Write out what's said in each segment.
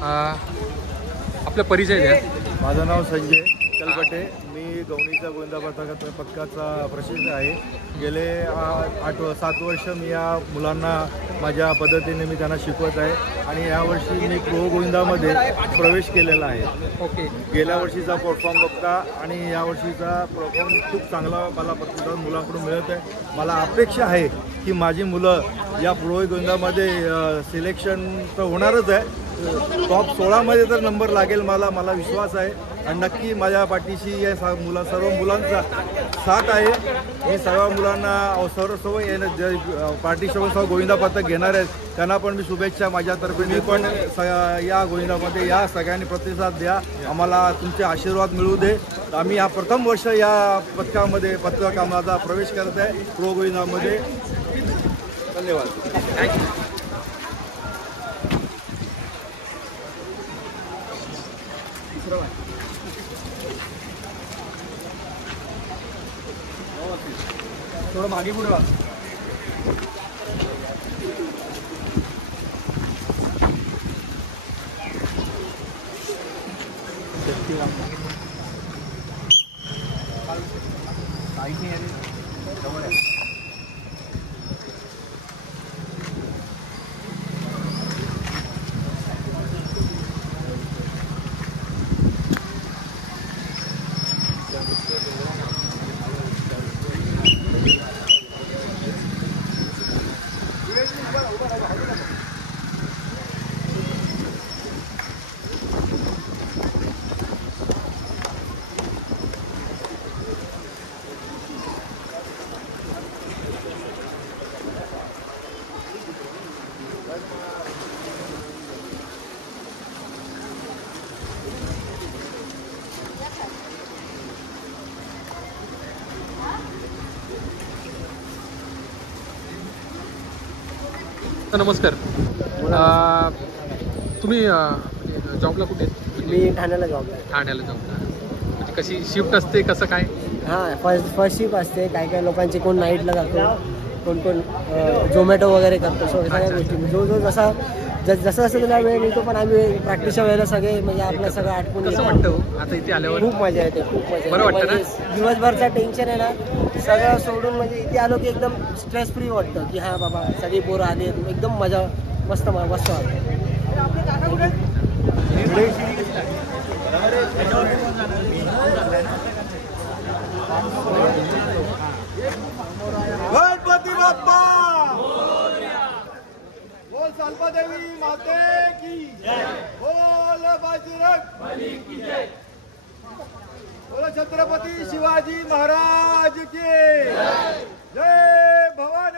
आपला परिचय द्या. माझं नाव संजय कलपटे. मी गवणीचा गोविंदा पथकाचा प्रशिक्षक आहे. गेले 7 वर्ष मी या मुलांना माझ्या पद्धतीने मी त्यांना शिकवत आहे आणि यावर्षी मी प्रो गोविंदामध्ये प्रवेश केलेला आहे. ओके. गेल्या वर्षीचा परफॉर्म बघता आणि यावर्षीचा परफॉर्म खूप चांगला मला प्रतिसाद मुलांकडून मिळत आहे. मला अपेक्षा आहे की माझी मुलं या प्रो गोविंदामध्ये सिलेक्शन तर होणारच आहे. टॉप 16मध्ये तर नंबर लागेल मला विश्वास आहे आणि नक्की माझ्या पाठीशी या सर्व मुलांचा साथ आहे. मी सर्व मुलांना सर्व पार्टीसोबत गोविंदा पथक घेणार आहेत त्यांना पण मी शुभेच्छा माझ्यातर्फे. मी पण या गोविंदामध्ये या सगळ्यांनी प्रतिसाद द्या. आम्हाला तुमचे आशीर्वाद मिळू दे. आम्ही हा प्रथम वर्ष या पथकामध्ये प्रवेश करत आहे प्रो गोविंदामध्ये. धन्यवाद. थोडं मागे पुढे वा. नमस्कार. तुम्ही जॉबला कुठे? मी ठाण्याला जॉबला. ठाण्याला जॉबला. म्हणजे कशी शिफ्ट असते, कसं काय? हां, फर्स्ट शिफ्ट असते. काही लोकांची कोण नाईटला जातो, कोण झोमॅटो वगैरे करतो. सगळ्या गोष्टी जो जसं त्याला वेळ मिळतो. पण आम्ही प्रॅक्टिसच्या वेळेला सगळे म्हणजे आपलं सगळं आटपून. कसं वाटतं आता इथे आल्यावर? खूप मजा येते, खूप मजा. बरं वाटतं ना? दिवसभरचं टेन्शन आहे ना सगळं सोडून म्हणजे इथे आलो की एकदम स्ट्रेस फ्री वाटतं की हां बाबा सगळी पोरं आली, एकदम मजा मस्त वाटतं. गणपती बाप्पा बोल. सल्पादेवी माते की जय. बोल बाजीरथ बली की जय. बोल छत्रपती शिवाजी महाराज की जय. जय भवानी.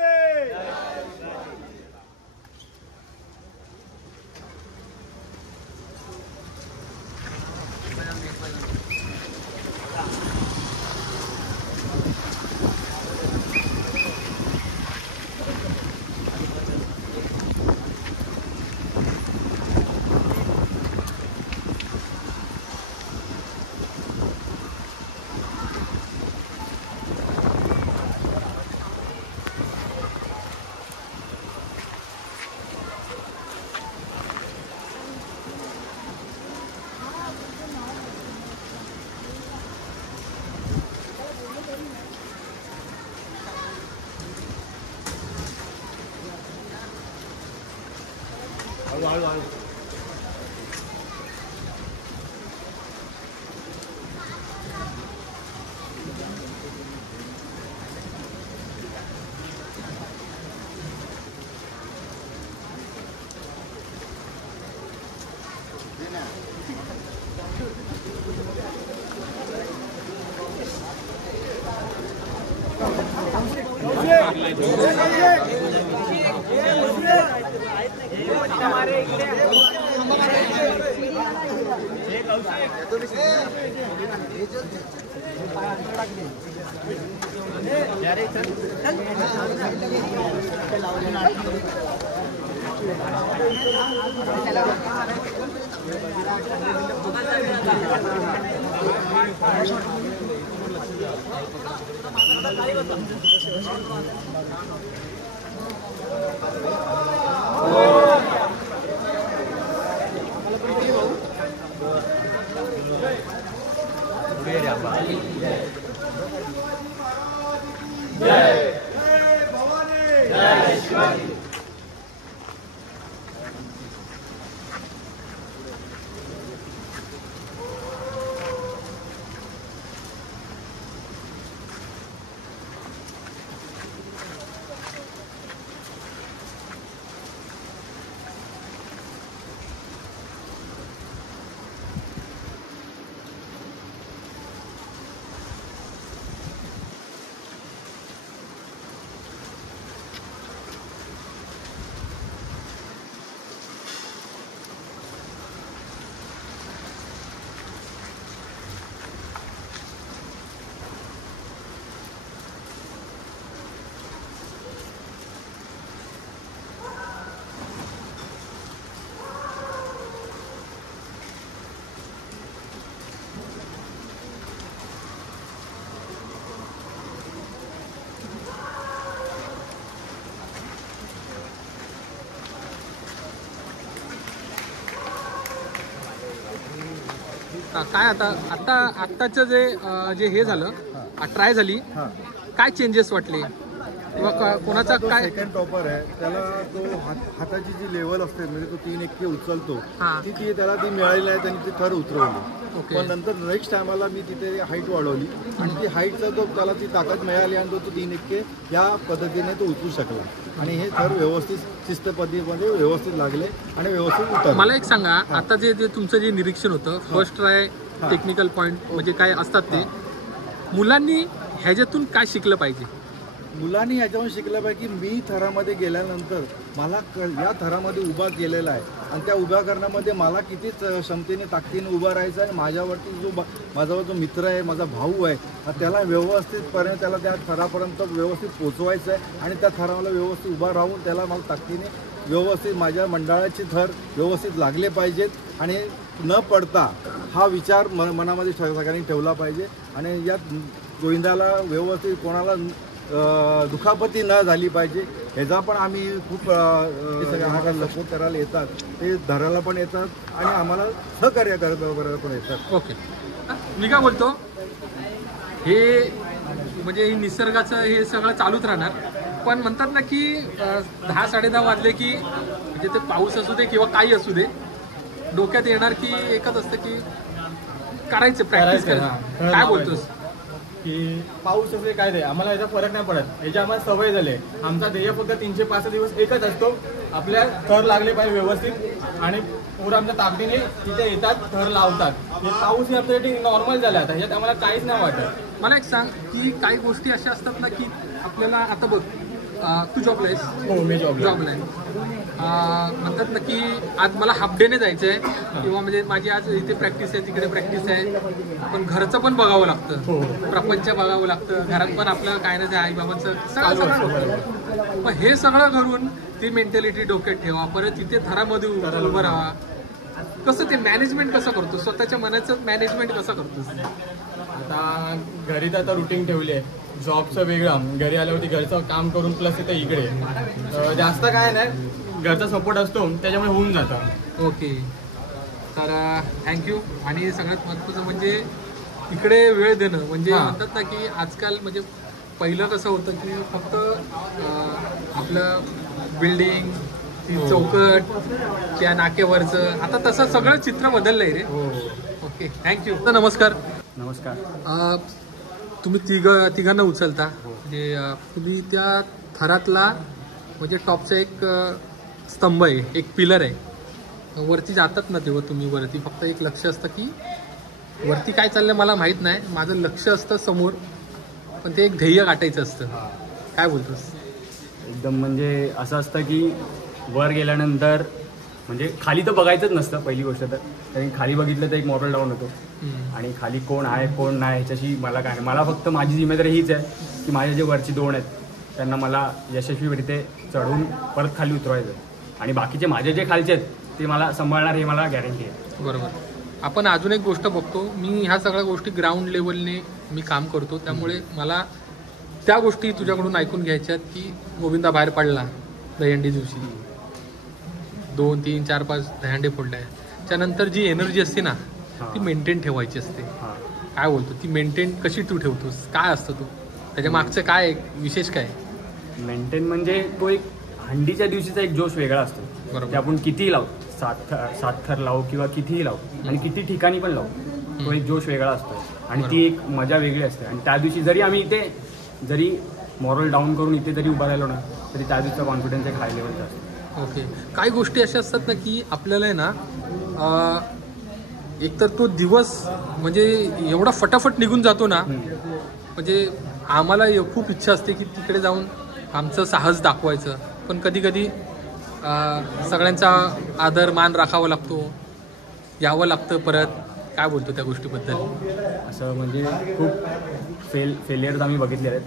काय आत्ताचं जे हे झालं ट्राय झाली, हां काय चेंजेस वाटले किंवा कोणाचा काय? सेकंड टॉपर आहे त्याला तो हाताची जी लेवल असते म्हणजे तो 3 एक्के उचलतो हां. ती त्याला ती मिळाली नाही, त्यांनी ती थर उतरवली. ओके. पण नंतर नेक्स्ट टायमाला मी तिथे हाईट वाढवली आणि ती हाईटचा तो त्याला ती ताकद मिळाली आणि तो 3 एक्के या पद्धतीने तो उचलू शकला आणि हे थर व्यवस्थित शिस्त पद्धतीमध्ये व्यवस्थित लागले आणि व्यवस्थित उतरले. मला एक सांगा, आता जे तुमचं जे निरीक्षण होतं फर्स्ट ट्राय टेक्निकल पॉईंट म्हणजे काय असतात ते, मुलांनी ह्याच्यातून काय शिकलं पाहिजे? मुलांनी याच्यावरून शिकलं पाहिजे की मी थरामध्ये गेल्यानंतर मला या थरामध्ये उभा केलेला आहे आणि त्या उभ्या करण्यामध्ये मला किती क्षमतेने ताकदीने उभा राहायचं आहे. माझ्यावरती माझा जो मित्र आहे, माझा भाऊ आहे, त्याला व्यवस्थितपणे त्याला त्या थरापर्यंत व्यवस्थित पोचवायचं आहे आणि त्या थराला व्यवस्थित उभा राहून त्याला मला ताकदीने व्यवस्थित माझ्या मंडळाचे थर व्यवस्थित लागले पाहिजेत आणि न पडता हा विचार मनामध्ये सगळ्यांनी ठेवला पाहिजे आणि या गोविंदाला व्यवस्थित कोणाला दुखापती न झाली पाहिजे ह्याचा पण आम्ही खूप हा सपोर्ट करायला येतात, ते धरायला पण येतात आणि आम्हाला सहकार्य करायला पण येतात. ओके, मी काय बोलतो, हे म्हणजे निसर्गाचं हे सगळं चालूच राहणार, पण म्हणतात ना की 10-10:30 वाजले की म्हणजे ते पाऊस असू दे किंवा काही असू दे, डोक्यात येणार की एकच असतं की करायचं, प्रॅक्टिस करायचं. काय बोलतोस की पाऊस असे काय ते आम्हाला याचा फरक नाही पडत, याची आम्हाला सवय झाली. आमचा ध्येय फक्त 365 दिवस एकच असतो, आपल्या थर लागले पाहिजे व्यवस्थित आणि पूर्ण आमच्या ताकदीने तिथे येतात, थर लावतात. हे पाऊस हे आपल्यासाठी नॉर्मल झाला आता, ह्याच्यात आम्हाला काहीच नाही वाटत. मला एक सांग की काही गोष्टी अशा असतात ना की आपल्याला आता बघ, तू जॉबला आहेस? हो, मी जॉबला आहे. म्हणतात ना की आज मला हाफ डेने जायचं आहे किंवा म्हणजे माझी आज इथे प्रॅक्टिस आहे, तिकडे प्रॅक्टिस आहे, पण घरचं पण बघावं लागतं, प्रपंच बघावं लागतं, घरात पण आपलं काय नाही आईबाबांचं सगळं. मग हे सगळं करून ती मेंटॅलिटी डोक्यात ठेवा, परत तिथे थरामध्ये उभं राहा. कसं ते मॅनेजमेंट कसं करतो, स्वतःच्या मनाचं मॅनेजमेंट कसं करतोस? आता घरी तर आता रुटीन ठेवली आहे, जॉबचं वेगळं, घरी आल्यावरती घरचं काम करून प्लस इथं इकडे जास्त काय नाही, घरचा सपोर्ट असतो त्याच्यामुळे होऊन जातं. ओके, तर थँक्यू. आणि सगळ्यात महत्त्वाचं म्हणजे इकडे वेळ देणं, म्हणजे म्हणतात ना की आजकाल म्हणजे पहिलं कसं होतं की फक्त आपलं बिल्डिंग, ती चौकट, त्या नाक्यावरचं, आता तसं सगळं चित्र बदललं आहे रे. Okay, thank you. तर नमस्कार. नमस्कार. तुम्ही तिघांना उचलता, म्हणजे तुम्ही त्या थरातला म्हणजे टॉपचा एक स्तंभ आहे, एक पिलर आहे. वरती जातात ना तेव्हा तुम्ही वरती फक्त एक लक्ष असतं की वरती काय चाललंय मला माहीत नाही, माझं लक्ष असतं समोर, पण ते एक ध्येय गाठायचं असतं. काय बोलतोस? एकदम म्हणजे असं असतं की वर गेल्यानंतर म्हणजे खाली तर बघायचंच नसतं पहिली गोष्ट तर, कारण खाली बघितलं तर एक मॉरल डाऊन होतो आणि खाली कोण आहे कोण नाही ह्याच्याशी मला काय नाही. मला फक्त माझी जिम्मेदारी हीच आहे की माझे जे वरची 2 आहेत त्यांना मला यशस्वीरित्या चढवून परत खाली उतरवायचं आणि बाकीचे माझे जे खालचे आहेत ते मला सांभाळणार हे मला गॅरंटी आहे. बरोबर. आपण अजून एक गोष्ट बघतो, मी ह्या सगळ्या गोष्टी ग्राउंड लेवलने मी काम करतो, त्यामुळे मला त्या गोष्टी तुझ्याकडून ऐकून घ्यायच्यात की गोविंदा बाहेर पडला दहीहंडी दिवशी, 2, 3, 4, 5 दहीहंडे फोडल्या, त्यानंतर जी एनर्जी असते ना ती मेंटेन ठेवायची असते. हां. काय बोलतो ती मेंटेन कशी तू ठेवतोस? काय असतं तू त्याच्या मागचं काय विशेष काय? मेंटेन म्हणजे तो एक हंडीच्या दिवशीचा एक जोश वेगळा असतो. बरोबर. ते आपण कितीही लावू, 7 थर लावू किंवा कितीही लावू आणि किती ठिकाणी पण लावू, तो एक जोश वेगळा असतो आणि ती एक मजा वेगळी असते. आणि त्या दिवशी जरी आम्ही इथे जरी मॉरल डाऊन करून इथे जरी उभा राहिलो ना तरी त्या दिवशीचा कॉन्फिडन्स एक हाय लेवलचा असतो. ओके. काही गोष्टी अशा असतात ना की आपल्याला आहे ना एकतर तो दिवस म्हणजे एवढा फटाफट निघून जातो ना, म्हणजे आम्हाला खूप इच्छा असते की तिकडे जाऊन आमचं साहस दाखवायचं, पण कधी कधी सगळ्यांचा आदर मान राखावा लागतो, यावं लागतं परत. काय बोलतो त्या गोष्टीबद्दल? असं म्हणजे खूप फेलियर्स आम्ही बघितले आहेत.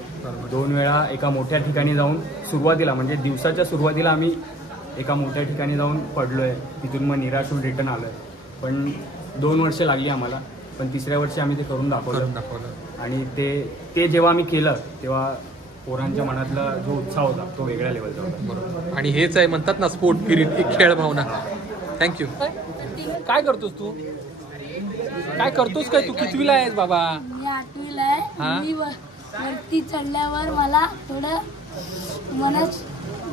2 वेळा एका मोठ्या ठिकाणी जाऊन सुरुवातीला म्हणजे दिवसाच्या सुरुवातीला आम्ही एका मोठ्या ठिकाणी जाऊन पडलो आहे, तिथून मग निराश होऊन रिटर्न आलो आहे. पण 2 वर्ष लागली आम्हाला, पण 3ऱ्या वर्षी आम्ही ते करून दाखवलं. आणि ते जेव्हा आम्ही केलं तेव्हा पोरांच्या मनातला जो उत्साह होता तो वेगळ्या लेवलचा होता. बरोबर. आणि हेच आहे म्हणतात ना स्पोर्ट स्पिरिट, एक खेळ भावना. थँक्यू. काय करतोस तू? काय करतोस काय तू? कितवीला आहेस बाबा? मी 8वीला आहे. मी वरती चढल्यावर मला थोडं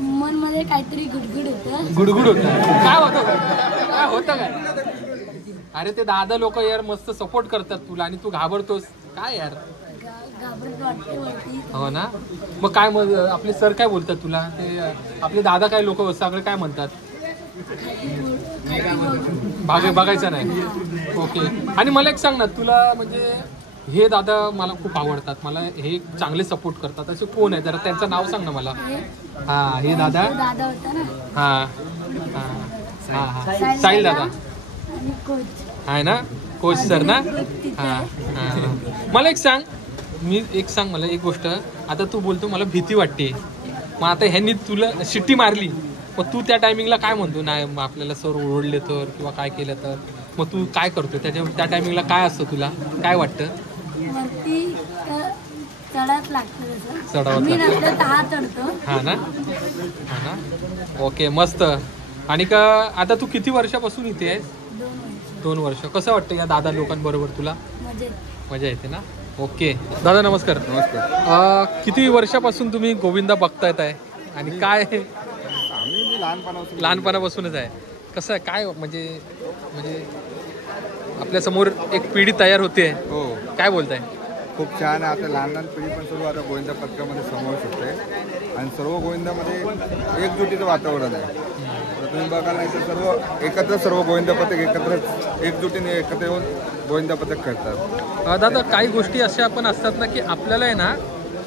मन मध्ये काहीतरी गुडगुड होतं. गुडगुड होतं? काय होतं काय? अरे ते दादा लोक यार मस्त सपोर्ट करतात तुला आणि तू घाबरतोस काय यार? घाबरत वाटते वरती. हो ना. मग काय मग आपले सर काय बोलतात तुला? ते आपले दादा काय लोक सगळे काय म्हणतात? बघायचं नाही. ओके. आणि मला एक सांग ना, तुला म्हणजे हे दादा मला खूप आवडतात, मला हे चांगले सपोर्ट करतात, असे कोण आहे जरा त्यांचं नाव सांग ना मला. हा हे दादा. दादा होता ना. हा साहिल दादा आणि कोच आहे ना, कोच सर ना. हा. मला एक सांग, मला एक गोष्ट. आता तू बोलतो मला भीती वाटते, मग आता ह्यांनी तुला शिट्टी मारली, मग तू त्या टायमिंगला काय म्हणतो? नाही मग आपल्याला सर ओरडले तर किंवा काय केलं तर मग तू काय करतो त्या टायमिंगला? काय असतं तुला काय वाटतं? वरती चढत लागतं तसं. चढावं आम्ही लागतं. नसलं तर हा चढतो. हा ना. ओके मस्त. आणि का आता तू किती वर्षापासून इथे आहेस? 2 वर्ष. कसं वाटतं या दादा लोकांबरोबर तुला? मजा येते ना. ओके दादा नमस्कार. नमस्कार. किती वर्षापासून तुम्ही गोविंदा बघतायत आहे आणि काय? आम्ही लहानपणापासूनच आहे. कसं आहे काय म्हणजे आपल्या समोर एक पिढी तयार होते. हो, काय बोलताय? खूप छान आहे. आता लहान पिढी पण सर्व आता गोविंदा पथकामध्ये समावेश होते आणि सर्व गोविंदामध्ये एकजुटीचं वातावरण आहे. तर तुम्ही बघाल नाही तर सर्व गोविंदा पथक एकजुटीने एकत्र येऊन गोविंदा पथक करतात. दादा काही गोष्टी अशा पण असतात ना की आपल्याला आहे ना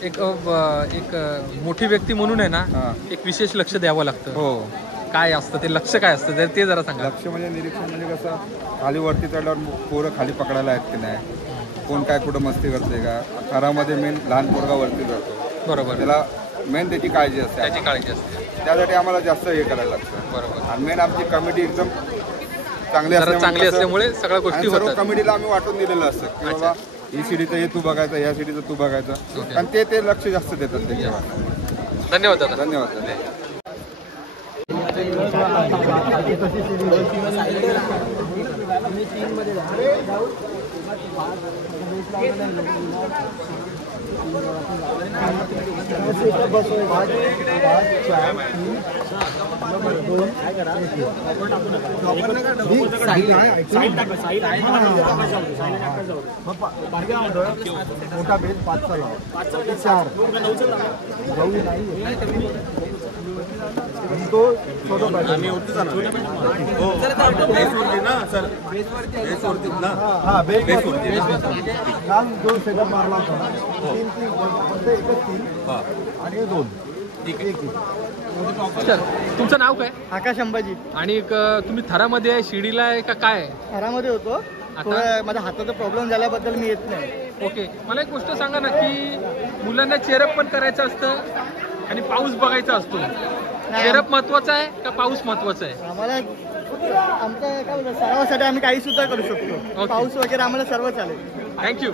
एक मोठी व्यक्ती म्हणून आहे ना एक विशेष लक्ष द्यावं लागतं. हो. काय असतं ते लक्ष? काय असतं ते जरा सांगा. लक्ष म्हणजे निरीक्षण म्हणजे कसं, खाली वरती चढल्यावर पोरं खाली पकडायला आहेत की नाही, कोण काय कुठं मस्ती करते का. थरामध्ये मेन लहान पोरगा वरती जातो. बरोबर. त्याला मेन त्याची काळजी असते. त्यासाठी आम्हाला जास्त हे करायला लागतं. बरोबर. आणि मेन आमची कमिटी एकदम चांगली असल्यामुळे सगळ्या गोष्टी सर्व होतात. कमिटीला आम्ही वाटून दिलेलं असतं की बाबा ही सीडीचं हे तू बघायचं, या सीडीचं तू बघायचं. आणि ते लक्ष जास्त देतात त्याच्यावर. धन्यवाद दादा. धन्यवाद. मोठा बेल 5चा लाव, 4 तो छोटा आम्ही वरती जाणार. हो बेसवरती ना सर, बेसवरती ना. हा बेसवरती काल 2 सेटअप मारला होता. 3 फक्त एकच 3 आणि 2. ठीक आहे. सर तुमचं नाव काय? आकाश अंबाजी. आणि तुम्ही थरामध्ये आहे, शिडीला आहे का काय? घरामध्ये होतो. थोडं माझ्या हाताचा प्रॉब्लेम झाल्याबद्दल मी येत नाही. ओके. मला एक गोष्ट सांगा ना की मुलांना चेअरअप पण करायचं असतं आणि पाऊस बघायचा असतो. चेअरअप महत्वाचा आहे का पाऊस महत्वाचा आहे? आम्हाला आमच्या काय बोलतात सरावासाठी आम्ही काही सुद्धा करू शकतो. पाऊस वगैरे आम्हाला सर्व चालेल. थँक्यू.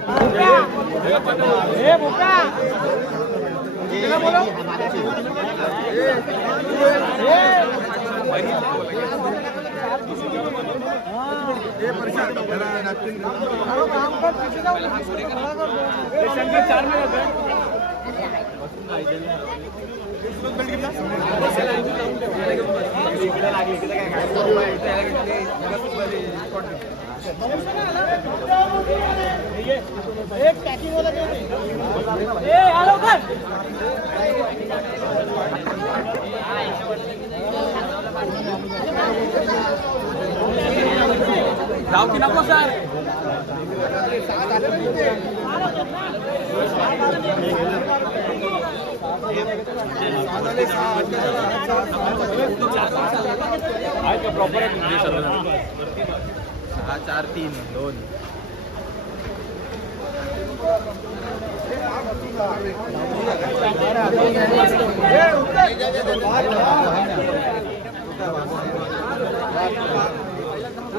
जाऊ की नको सर? प्रॉपर 6-4-3-2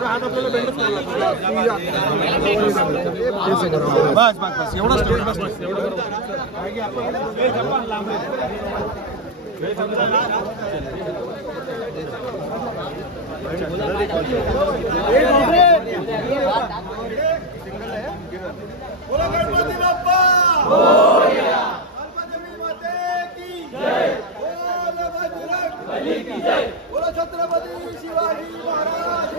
हात आपल्याला बेंडच करायला बस बस बस एवढंच बस बस एवढं छत्रपती शिवाजी महाराज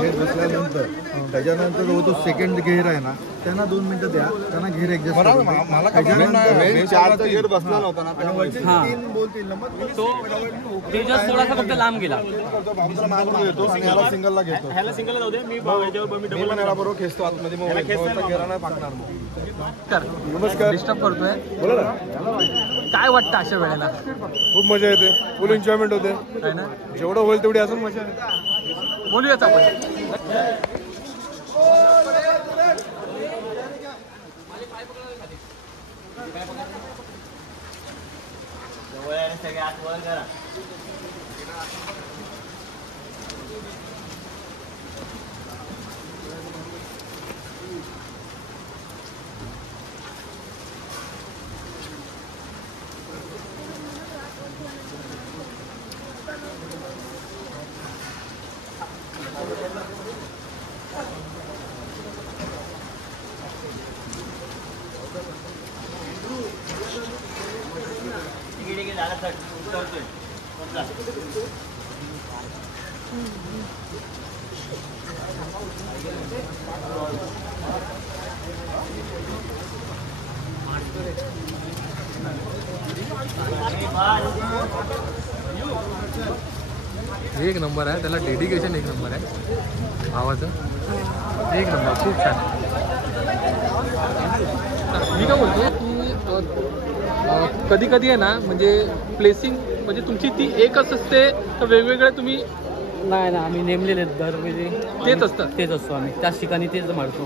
घेर बसल्यानंतर त्याच्यानंतर जो सेकंड घेर आहे ना त्यांना 2 मिनिटं द्या, त्यांना घेर ऍडजस्ट करा. घेर बसला नव्हता ना, 3 बोलतील ना, मग तो तेजस थोडासा फक्त लांब गेला. सिंगलला घेतो, ह्याला सिंगलला जाऊ दे, मी डबल बरोबर खेचतो आतमध्ये, मग घेरा नाही पाकणार. नमस्कार, डिस्टर्ब करतोय, बोला ना. काय वाटतं अशा वेळेला? खूप मजा येते, फुल एन्जॉयमेंट होते, काय ना, जेवढं होईल तेवढी अजून मजा येते. बोलूयात आपण. एक नंबर आहे, त्याला डेडिकेशन एक नंबर आहे, आवाज एक नंबर, खूप छान. मी काय बोलतो की कधी कधी आहे ना, म्हणजे प्लेसिंग म्हणजे तुमची ती एकच असते तर वेगवेगळे तुम्ही? नाही ना, आम्ही नेमलेले दरवेळी तेच असतं, तेच असतो आम्ही, त्याच ठिकाणी तेच मारतो.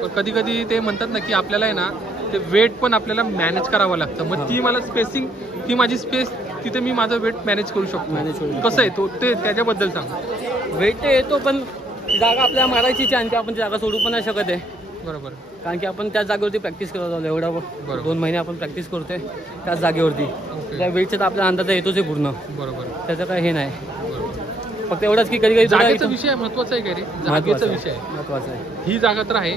पण कधी कधी ते म्हणतात ना की आपल्याला आहे ना ते वेट पण आपल्याला मॅनेज करावं लागतं. मग ती मला स्पेसिंग, ती माझी स्पेस, तिथे मी माझं वेट मॅनेज करू शकतो. कसं आहे तो, ते त्याच्याबद्दल सांग. वेट येतो, पण जागा आपल्याला मारायची आणि आपण ती जागा सोडू पण नाही शकत आहे. बरोबर, कारण की आपण त्याच जागेवरती प्रॅक्टिस करत आलो, एवढा 2 महिने आपण प्रॅक्टिस करतोय त्याच जागेवरती. त्या वेटचा तर आपल्या अंदाज येतोच आहे पूर्ण. बरोबर, त्याचं काय हे नाही, फक्त एवढंच की कधी कधी जागेचा विषय महत्वाचा आहे का रे? जागेचा विषय महत्वाचा आहे. ही जागा तर आहे,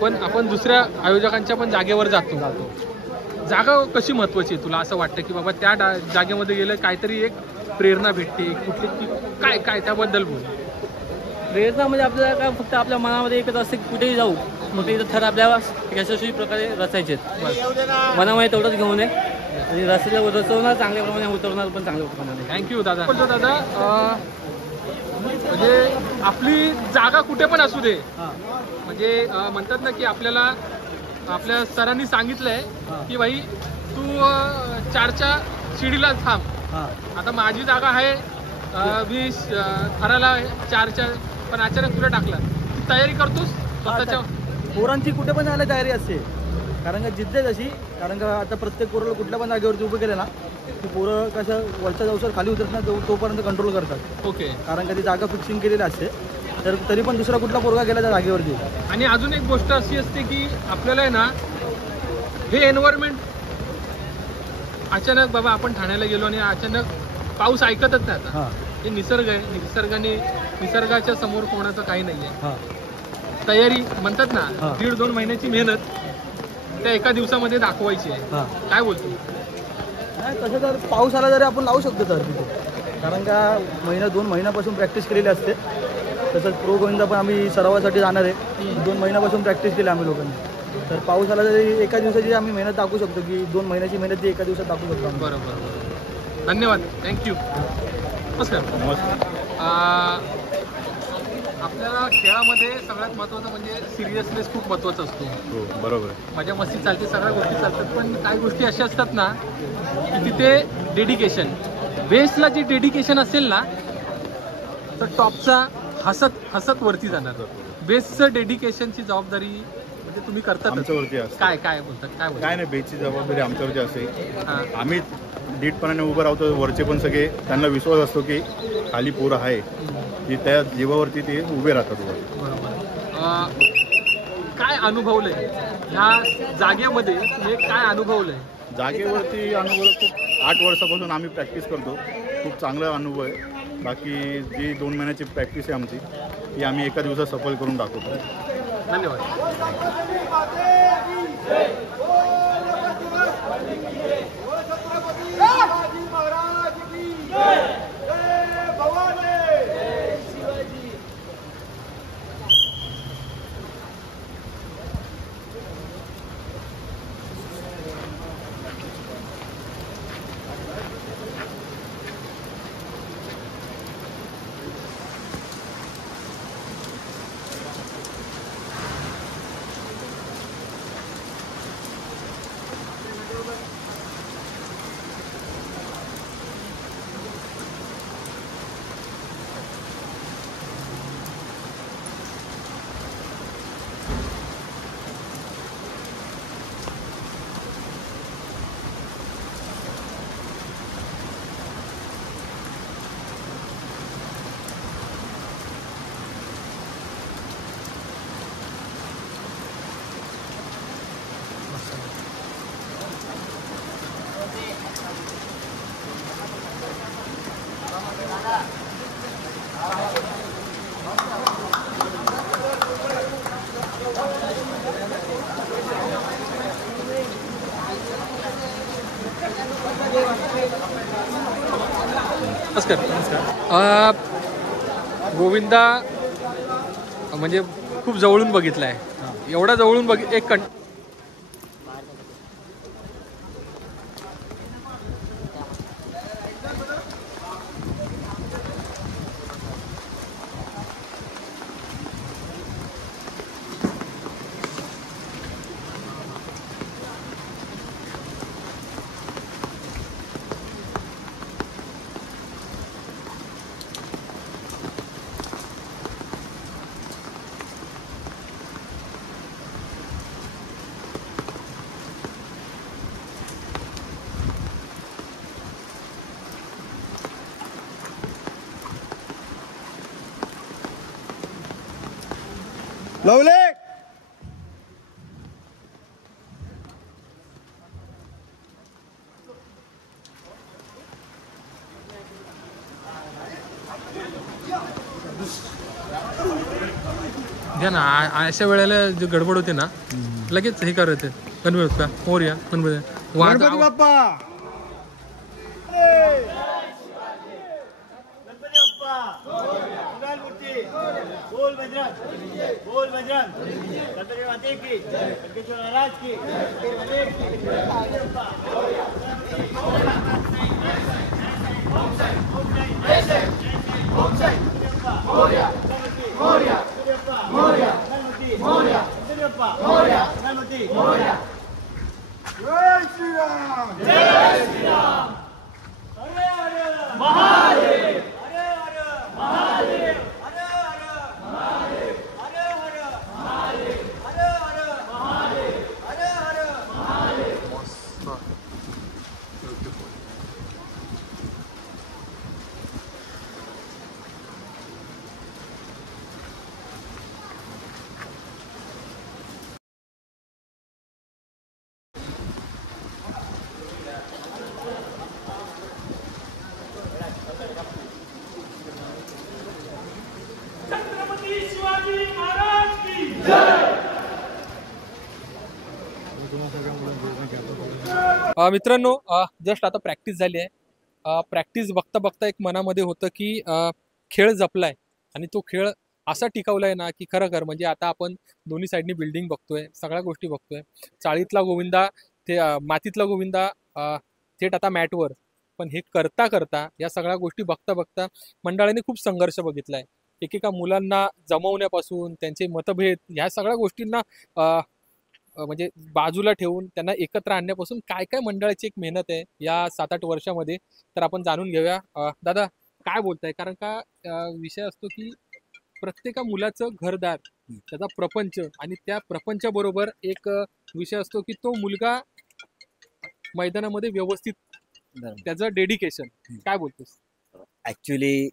पण आपण दुसऱ्या आयोजकांच्या पण जागेवर जातो. जागा कशी महत्वाची आहे तुला असं वाटतं की बाबा त्या जागेमध्ये गेलं काहीतरी एक प्रेरणा भेटते कुठली काय काय त्याबद्दल बोल. प्रेरणा म्हणजे आपल्याला काय फक्त आपल्या मनामध्ये एकच असते की कुठेही जाऊ कुठेही इथं ठर आपल्याला यशस्वी प्रकारे रचायचे मनामध्ये तेवढंच घेऊन आहे आणि रस्त्याला रचवणार चांगल्या प्रमाणे उतरवणार पण चांगल्या प्रमाणे. थँक्यू दादा. बोलतो दादा म्हणजे आपली जागा कुठे पण असू दे म्हणजे म्हणतात ना की आपल्याला आपल्या सरांनी सांगितलंय की भाई तू 4च्या शिडीला थांब. आता माझी जागा आहे 20 ठराला 4च्या पण अचानक तुला टाकला तू तयारी करतोस स्वतःच्या. पोरांची कुठे पण जायला तयारी असते कारण का जिद्द आहे तशी. कारण का आता प्रत्येक पोराला कुठल्या पण जागेवरती उभं केलं ना की पोरं कसं वरच्या जाऊसर खाली उतरत ना तोपर्यंत कंट्रोल करतात. ओके. कारण का ती जागा फिक्सिंग केलेली असते तर तरी पण दुसरा कुठला पोरगा गेला त्या जागेवरती. आणि अजून एक गोष्ट अशी असते की आपल्याला आहे ना हे एन्व्हायरमेंट अचानक बाबा आपण ठाण्याला गेलो आणि अचानक पाऊस ऐकतच नाही. आता हे निसर्ग आहे निसर्गाच्या समोर कोणाचं काही नाही आहे. तयारी म्हणतात ना 1.5-2 महिन्याची मेहनत त्या एका दिवसामध्ये दाखवायची आहे. काय बोलतो. नाही तसं तर पाऊस आला तरी आपण लावू शकतो तर तिथे कारण का 1-2 महिन्यापासून प्रॅक्टिस केलेली असते. तसंच प्रो गोविंदा पण आम्ही सरावासाठी जाणार आहे. 2 महिन्यापासून प्रॅक्टिस केली आम्ही लोकांनी. तर पाऊस आला तरी एका दिवसाची आम्ही मेहनत दाखवू शकतो की 2 महिन्याची मेहनत ती एका दिवसात दाखवू शकतो. बरोबर. धन्यवाद. थँक्यू. नमस्कार. आपल्याला खेळामध्ये सगळ्यात महत्त्वाचं म्हणजे सिरियसनेस खूप महत्त्वाचा असतो. हो बरोबर. माझ्या मस्ती चालते सगळ्या गोष्टी चालतात पण काही गोष्टी अशा असतात ना की तिथे डेडिकेशन बेसला जे डेडिकेशन असेल ना तर टॉपचा हसत वरती जाणार. बेसचं डेडिकेशनची जबाबदारी म्हणजे तुम्ही करतात आमच्यावरती असते. काय बोलतात काय नाही बेसची जबाबदारी आमच्यावरती असते. आम्ही नीटपणाने उभं राहतो. वरचे पण सगळे त्यांना विश्वास असतो की खाली पोरं आहे की त्या जीवावरती ते उभे राहतात. बरोबर. काय अनुभवलंय ह्या जागेमध्ये हे काय अनुभवलंय. जागेवरती अनुभव खूप 8 वर्षापासून आम्ही प्रॅक्टिस करतो. खूप चांगला अनुभव आहे. बाकी जी 2 महिन्याची प्रॅक्टिस आहे आमची ती आम्ही एका दिवसात सफल करून दाखवतो. धन्यवाद. नमस्कार. गोविंदा म्हणजे खूप जवळून बघितला आहे. एवढा जवळून एक लवले घ्या ना. अशा वेळेला जे गडबड होते ना लगेच हे करत गणपती का मोरया गणपती वाज गणपती बाप्पा बोल बजरंग बोल बजरंग गणपती माते की गणेश्वर महाराज की जय श्रीराम जय श्रीराम हरे हरे महादेव हरे हरे महादेव हरे हरे महादेव हरे हरे महादेव हरे हरे महादेव हरे हरे महादेव मित्रांनो, जस्ट आता प्रॅक्टिस झाली आहे. प्रॅक्टिस बघता बघता एक मनामध्ये होतं की खेळ जपलाय आणि तो खेळ असा टिकवलाय ना की खरं म्हणजे आता आपण दोन्ही साईडनी बिल्डिंग बघतोय, सगळ्या गोष्टी बघतोय. चाळीतला गोविंदा ते मातीतला गोविंदा थेट आता मॅटवर. पण हे करता करता या सगळ्या गोष्टी बघता बघता मंडळाने खूप संघर्ष बघितलाय. एकेका मुलांना जमवण्यापासून त्यांचे मतभेद ह्या सगळ्या गोष्टींना म्हणजे बाजूला ठेवून त्यांना एकत्र आणण्यापासून काय काय मंडळाची एक मेहनत आहे या 7-8 वर्षामध्ये, तर आपण जाणून घेऊया. दादा काय बोलताय? कारण का विषय असतो की प्रत्येका मुलाचं घरदार, त्याचा प्रपंच आणि त्या प्रपंचाबरोबर एक विषय असतो की तो मुलगा मैदानामध्ये व्यवस्थित, त्याचं डेडिकेशन. काय बोलतोस? ॲक्च्युली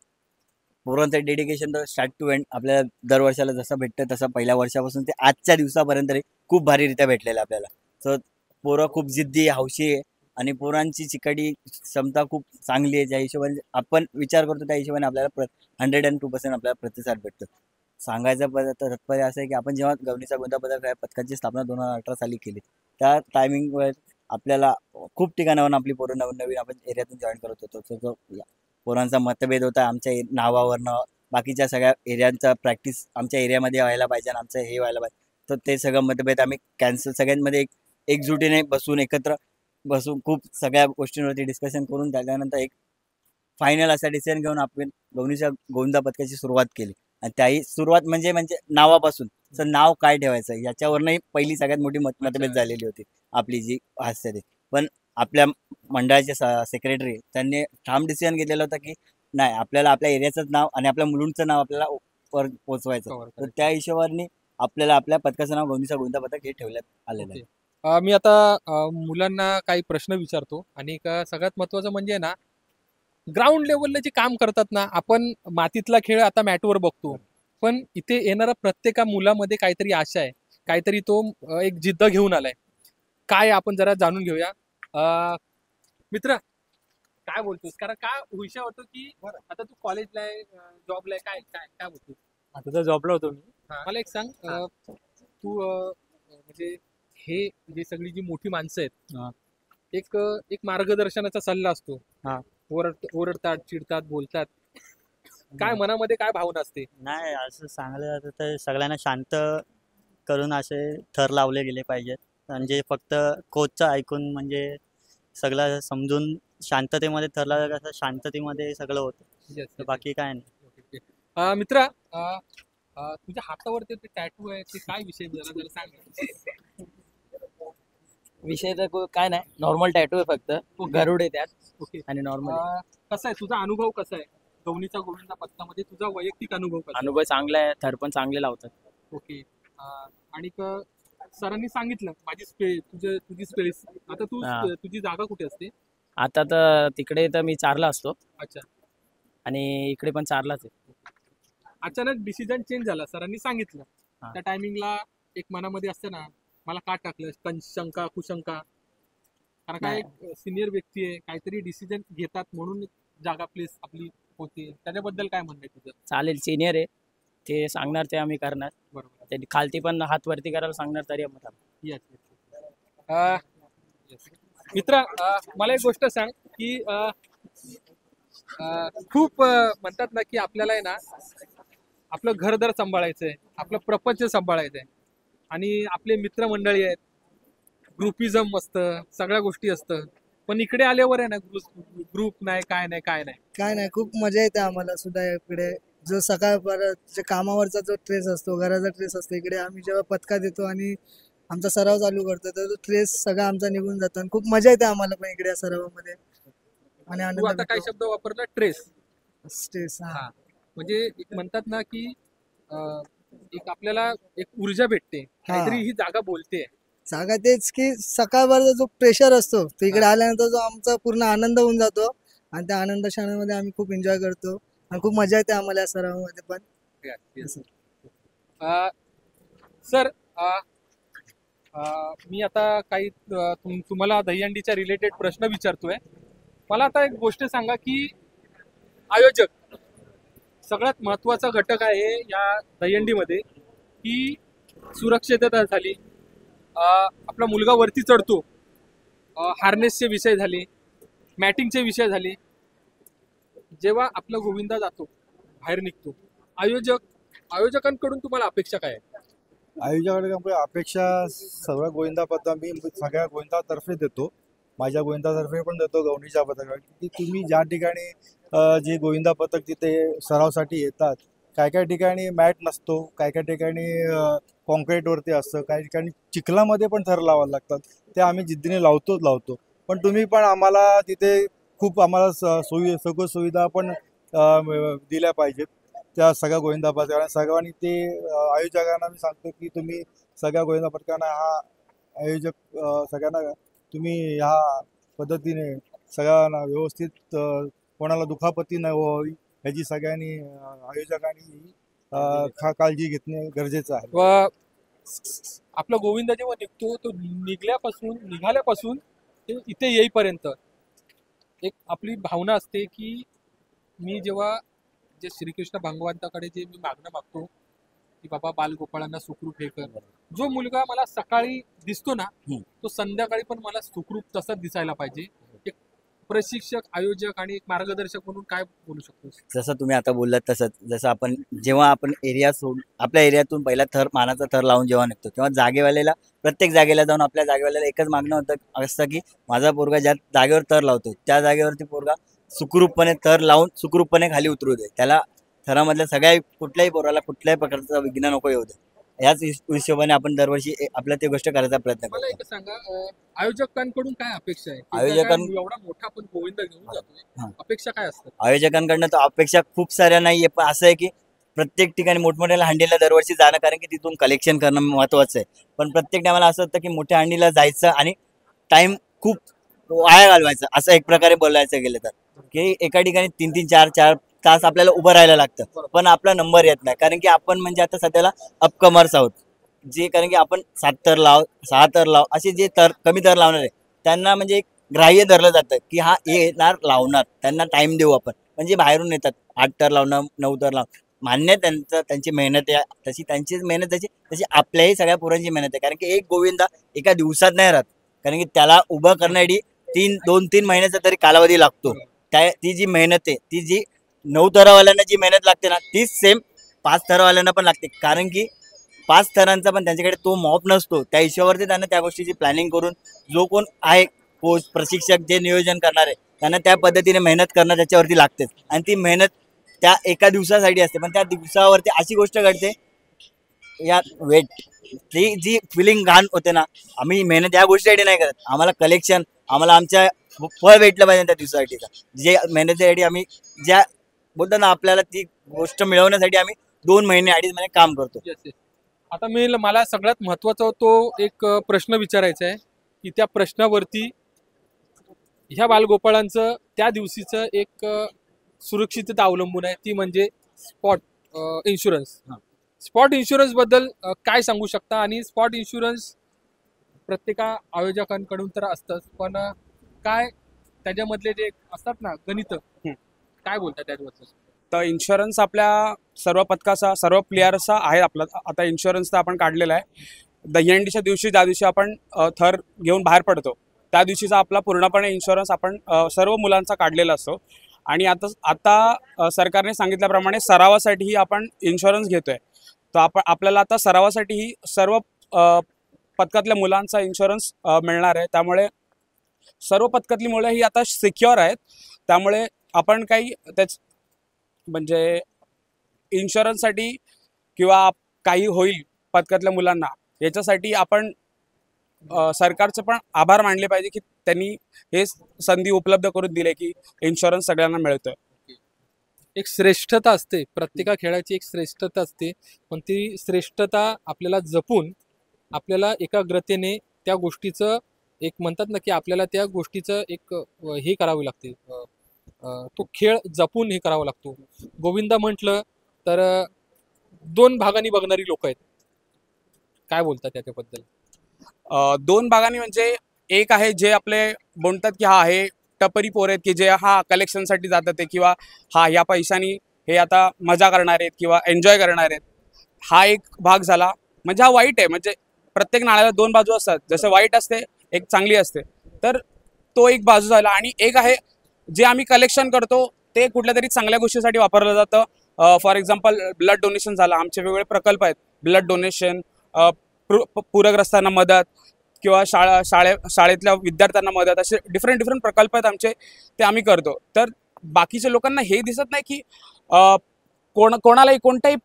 पोरांचं डेडिकेशन तर स्टार्ट टू एंड आपल्याला दरवर्षाला जसं भेटतं तसं पहिल्या वर्षापासून ते आजच्या दिवसापर्यंत खूप भारीरित्या भेटलेलं आपल्याला. सो पोरं खूप जिद्दी हौशी आहे आणि पोरांची चिकाटी क्षमता खूप चांगली आहे. ज्या हिशोबाने आपण विचार करतो त्या हिशोबाने आपल्याला 102% आपल्याला प्रतिसाद भेटतो. सांगायचं तात्पर्य असं आहे की आपण जेव्हा गवनीचा गोंदा पथकाची स्थापना 2018 साली केली, त्या टायमिंगवर आपल्याला खूप ठिकाणावरून आपली पोरं नवीन आपण एरियातून जॉईन करत होतो. जो पोरांचा मतभेद होता आमच्या नावावरनं, बाकीच्या सगळ्या एरियांचा प्रॅक्टिस आमच्या एरियामध्ये व्हायला पाहिजे आणि आमचं हे व्हायला पाहिजे, तर ते सगळं मतभेद आम्ही कॅन्सल एकजुटीने एकत्र बसून खूप सगळ्या गोष्टींवरती डिस्कशन करून त्याच्यानंतर एक फायनल असा डिसिजन घेऊन आपण गवनीच्या गोविंदा पथकाची सुरुवात केली. आणि त्याही सुरुवात म्हणजे नावापासून, तर नाव काय ठेवायचं याच्यावरनंही पहिली सगळ्यात मोठी मतभेद झालेली होती आपली जी हास्य ते. पण आपल्या मंडळाचे सेक्रेटरी त्यांनी ठाम डिसिजन घेतलेलं होतं की नाही, आपल्याला आपल्या एरियाचंच नाव आणि आपल्या मुलुंडचं नाव आपल्याला वर पोचवायचं. तर त्या हिशोबाने आपल्याला आपल्या पथकाचं नाव गवनीचा गोविंदा पथक हे ठेवण्यात आलेलं आहे. मी आता मुलांना काही प्रश्न विचारतो आणि सगळ्यात महत्वाचं म्हणजे ना, ग्राउंड लेवलला जे काम करतात ना, आपण मातीतला खेळ आता मॅटवर बघतो, पण इथे येणारा प्रत्येका मुलामध्ये काहीतरी आशा आहे, काहीतरी तो एक जिद्द घेऊन आलाय. काय आपण जरा जाणून घेऊया. मित्र काय बोलतोस? कारण काय विषय होतो की आता तू कॉलेजला आहे, जॉबला आहे, काय काय काय बोलतोस? आता तर जॉबला होतो मी. मला एक सांग, तू म्हणजे हे जे सगळी जी मोठी माणसं आहेत, एक मार्गदर्शनाचा सल्ला असतो. ओरडतात, चिडतात, बोलतात, काय मनामध्ये काय भावना असते? नाही, असं सांगलं जातं तर सगळ्यांना शांत करून असे थर लावले गेले पाहिजेत. म्हणजे फक्त कोचचं ऐकून म्हणजे सगळं समजून शांततेमध्ये थर लावलं कसं शांततेमध्ये सगळं होतं. बाकी काय नाही. मित्रा, तुझ्या हातावरती ते टॅटू आहे, ते काय विषय जरा सांग. विषय तर काय नाही, नॉर्मल टॅटू आहे, फक्त गरुड आहे त्यात आणि नॉर्मल. कसा आहे तुझा अनुभव? कसा आहे गवनीचा गोविंदा पथकामध्ये तुझा वैयक्तिक अनुभव? अनुभव चांगला आहे, थर पण चांगले लावतात. ओके. आणि सरांनी सांगितलं माझी तुझी स्पेस, आता तुझी जागा कुठे असते? आता तर तिकडे तर मी चारला असतो. अच्छा. आणि इकडे पण चारलाच आहे. अचानक डिसिजन चेंज झाला, सरांनी सांगितलं, त्या टायमिंगला एक मनामध्ये असतं ना, मला का टाकलं, शंका कुशंका? कारण काय सिनियर व्यक्ती आहे, काहीतरी डिसिजन घेतात म्हणून जागा प्लेस आपली होती, त्याच्याबद्दल काय म्हणणं आहे तुझं? चालेल, सिनियर आहे, ते सांगणार ते आम्ही करणार. बरोबर. ते खालती पण हात वरती करायला सांगणार तरी आम्हाला. येस. मित्रा, मला एक गोष्ट सांग की खूप म्हणतात ना की आपल्याला आहे ना आपलं घरदार सांभाळायचंय, आपलं प्रपंच सांभाळायचंय आणि आपले मित्रमंडळी आहेत, ग्रुपिझम असतं, सगळ्या गोष्टी असतं, पण इकडे आल्यावर आहे ना ग्रुप नाही, काय नाही. खूप मजा येते आम्हाला सुद्धा इकडे. जो सकाळपर्यंत कामावरचा जो ट्रेस असतो, घराचा ट्रेस असतो, इकडे आम्ही जेव्हा पथका देतो आणि आमचा सराव चालू करतो तर तो ट्रेस सगळा आमचा निघून जातो आणि खूप मजा येते आम्हाला पण इकडे या सरावामध्ये. आणि तू आनंद आता काय शब्द वापरला? ट्रेस. स्ट्रेस. हा, म्हणजे एक म्हणतात ना की एक आपल्याला एक ऊर्जा भेटते, काहीतरी ही जागा बोलते. जागा तेच की सकाळभरचा जो प्रेशर असतो तो इकडे आल्यानंतर जो आमचा पूर्ण आनंद होऊन जातो आणि त्या आनंद क्षणामध्ये आम्ही खूप एन्जॉय करतो आणि खूप मजा येते आम्हाला या सरावामध्ये पण. सर, मी आता काही तुम्हाला दहीहंडीच्या रिलेटेड प्रश्न विचारतोय. मला आता एक गोष्ट सांगा की आयोजक सगळ्यात महत्वाचा घटक आहे या दहीहंडीमध्ये, की सुरक्षितता झाली, आपला मुलगा वरती चढतो, हार्नेसचे विषय झाले, मॅटिंगचे विषय झाले. जेव्हा आपला गोविंदा जातो, बाहेर निघतो, आयोजकांकडून तुम्हाला अपेक्षा काय आहे? आयोजकांकडे अपेक्षा सगळ्या गोविंदाबद्दल मी सगळ्या गोविंदातर्फे देतो, माझ्या गोविंदातर्फे पण देतो गवणीच्या पथकाला, की तुम्ही ज्या ठिकाणी जे गोविंदा पथक तिथे सरावसाठी येतात, काय काय ठिकाणी मॅट नसतो, काय काय ठिकाणी कॉन्क्रीटवरती असतं, काही ठिकाणी चिखलामध्ये पण थर लावायला लागतात. ते आम्ही जिद्दीने लावतो. पण तुम्ही पण आम्हाला तिथे खूप आम्हाला सगळं सुविधा पण दिल्या पाहिजेत त्या सगळ्या गोविंदा पथकाला. सर्वांनी ते आयोजकांना मी सांगतो की तुम्ही सगळ्या गोविंदा पथकांना हा आयोजक सगळ्यांना तुम्ही ह्या पद्धतीने सगळ्यांना व्यवस्थित कोणाला दुखापती नाही व्हावी ह्याची सगळ्यांनी आयोजकांनी काळजी घेणे गरजेचं आहे. व आपला गोविंद जेव्हा निघतो तो निघाल्यापासून ते इथे येईपर्यंत एक आपली भावना असते की मी जेव्हा जे श्रीकृष्ण भगवंताकडे जे मी मागणं मागतो की बाबा बालगोपाळांना सुखरूप हे कर, जो मुलगा मला सकाळी दिसतो ना तो संध्याकाळी पण मला सुखरूप तसाच दिसायला पाहिजे. एक प्रशिक्षक, आयोजक आणि एक मार्गदर्शक म्हणून काय बोलू शकतो? जसं तुम्ही आता बोललात तसंच, जसं जेव्हा आपण एरिया आपल्या एरियातून पहिला मानाचा थर लावून जेव्हा निघतो तेव्हा जागेवाल्याला, प्रत्येक जागेला जाऊन आपल्या जागेवाल्याला एकच मागणं असतं की माझा पोरगा ज्या जागेवर थर लावतो त्या जागेवरती पोरगा सुखरूपपणे थर लावून सुखरूपपणे खाली उतरू दे. त्याला थरामधल्या कुठल्याही पोराला कुठल्याही प्रकारचा विघ्न नको येऊ दे. याच हिशोबाने आपण दरवर्षी आपल्या ते गोष्ट करायचा प्रयत्न मला करतो. एक सांगा, आयोजकांकडून काय अपेक्षा आहे? एवढा मोठा आपण गोविंद घेऊन जातोय, अपेक्षा काय असतात आयोजकांकडनं? तर अपेक्षा खूप साऱ्या नाहीये, पण असं आहे की प्रत्येक ठिकाणी मोठमोठ्या हंडीला दरवर्षी जाणं, कारण की तिथून कलेक्शन करणं महत्वाचं आहे. पण प्रत्येक टायमाला असं होतं की मोठ्या हंडीला जायचं आणि टाइम खूप वाया घालवायचं, असं एक प्रकारे बोलायचं गेलं तर, की एका ठिकाणी 3-3, 4-4 तास आपल्याला उभं राहायला लागतं, पण आपला नंबर येत नाही. कारण की आपण म्हणजे आता सध्याला अपकमर्स आहोत, जे कारण की आपण 7 तर लाव, 6 तर लाव, असे जे कमी तर लावणार आहे त्यांना म्हणजे एक ग्राह्य धरलं जातं की हा येणार लावणार, त्यांना टाइम देऊ आपण. म्हणजे बाहेरून येतात 8 तर लावणार, 9 तर लावणार, मान्य त्यांची मेहनत आहे, तशी त्यांचीच मेहनत तशी आपल्याही सगळ्या पोरांची मेहनत आहे. कारण की एक गोविंदा एका दिवसात नाही राहत, कारण की त्याला उभं करण्यासाठी 2-3 महिन्याचा तरी कालावधी लागतो. ती जी मेहनत आहे, ती जी 9 थरावाल्यांना जी मेहनत लागते ना, तीच सेम 5 थरावाल्यांना पण लागते. कारण की 5 थरांचा पण त्यांच्याकडे तो मॉप नसतो, त्या हिशोबावरती त्यांना त्या गोष्टीची प्लॅनिंग करून जो कोण आहे कोच, प्रशिक्षक, जे नियोजन करणार आहे त्यांना त्या पद्धतीने मेहनत करणं त्याच्यावरती लागतेच. आणि ती मेहनत त्या एका दिवसासाठी असते, पण त्या दिवसावरती अशी गोष्ट घडते या वेट, ती जी फिलिंग घाण होते ना, आम्ही मेहनत या गोष्टीसाठी नाही करत, आम्हाला कलेक्शन, आम्हाला आमच्या फळ भेटलं पाहिजे त्या दिवसासाठीचा, जे मेहनतीसाठी आम्ही ज्या बोलतो ना आपल्याला ती गोष्ट मिळवण्यासाठी आम्ही 2 महिने 2.5 महिने काम करतो. आता मला सगळ्यात महत्वाचा तो एक प्रश्न विचारायचा आहे की त्या प्रश्नावरती ह्या बालगोपाळांचं त्या दिवशीचं एक सुरक्षितता अवलंबून आहे, ती म्हणजे स्पॉट इन्शुरन्स. स्पॉट इन्शुरन्स बद्दल काय सांगू शकता? आणि स्पॉट इन्शुरन्स प्रत्येका आयोजकांकडून तर असतंच, पण काय त्याच्यामधले जे असतात ना गणित, काय बोलतात त्याच्याबद्दल? तर इन्शुरन्स आपल्या सर्व पथकाचा, सर्व प्लेयर्सचा आहे. आपला आता इन्शुरन्स तर आपण काढलेला आहे. दहीहंडीच्या दिवशी ज्या दिवशी आपण थर घेऊन बाहेर पडतो त्या दिवशीचा आपला पूर्णपणे इन्शुरन्स आपण सर्व मुलांचा काढलेला असतो. आणि आता सरकारने सांगितल्याप्रमाणे सरावासाठीही आपण इन्शुरन्स घेतोय. तर आपल्याला आता सरावासाठीही सर्व पथकातल्या मुलांचा इन्शुरन्स मिळणार आहे. त्यामुळे सर्व पथकातली मुलं ही आता सिक्युअर आहेत. त्यामुळे आपण काही म्हणजे इन्शुरन्ससाठी किंवा काही होईल पथकातल्या मुलांना याच्यासाठी आपण सरकारचे पण आभार मानले पाहिजे की त्यांनी हे संधी उपलब्ध करून दिले की इन्शुरन्स सगळ्यांना मिळतोय. एक श्रेष्ठता असते, प्रत्येका खेळाची एक श्रेष्ठता असते, पण ती श्रेष्ठता आपल्याला जपून आपल्याला एकाग्रतेने त्या गोष्टीचं एक म्हणतात ना की आपल्याला त्या गोष्टीचं एक हे करावे लागते, तो खेळ जपून हे करावा लागतो. गोविंदा म्हटलं तर 2 भागांनी बघणारी लोक आहेत, काय बोलतात त्याच्याबद्दल? 2 भागांनी म्हणजे एक आहे जे आपले म्हणतात की हा हे टपरी पोर आहेत की जे कलेक्शनसाठी जातात ते किंवा ह्या पैशानी हे आता मजा करणार आहेत किंवा एन्जॉय करणार आहेत. हा एक भाग झाला. म्हणजे हा वाईट आहे. म्हणजे प्रत्येक नाण्याला 2 बाजू असतात. जसं वाईट असते एक चांगली असते, तर तो एक बाजू झाला. आणि एक आहे जे आम्ही कलेक्शन करतो ते कुठल्या तरी चांगल्या गोष्टीसाठी वापरलं जातं. फॉर एक्झाम्पल ब्लड डोनेशन झालं. आमचे वेगवेगळे प्रकल्प आहेत, ब्लड डोनेशन, पूरग्रस्तांना मदत किंवा शाळेतल्या विद्यार्थ्यांना मदत, असे डिफरंट प्रकल्प आहेत आमचे, ते आम्ही करतो. तर बाकीच्या लोकांना हे दिसत नाही की कोणालाही कोणत्याही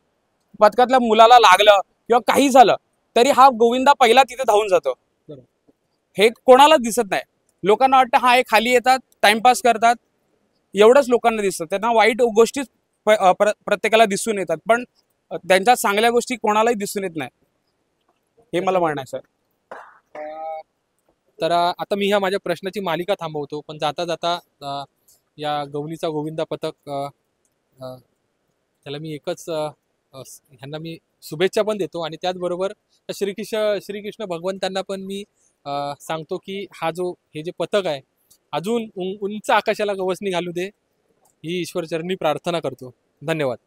पथकातल्या मुलाला लागलं किंवा काही झालं तरी हा गोविंदा पहिला तिथे धावून जातो. हे कोणालाच दिसत नाही. लोकांना वाटतं हे खाली येतात, टाइमपास करतात, एवढंच लोकांना दिसतं. त्यांना वाईट गोष्टी प्रत्येकाला दिसून येतात, पण त्यांच्या चांगल्या गोष्टी कोणालाही दिसून येत नाही. हे मला म्हणायचं आहे. तर आता मी ह्या माझ्या प्रश्नाची मालिका थांबवतो, पण जाता जाता या गवनीचा गोविंदा पथक त्याला मी एकच ह्यांना मी शुभेच्छा पण देतो आणि त्याचबरोबर श्रीकृष्ण भगवंतांना पण मी सांगतो की हे जे पथक आहे अजून उंच आकाशाला गवसणी घालू दे, ही ईश्वर चरणी प्रार्थना करतो. धन्यवाद.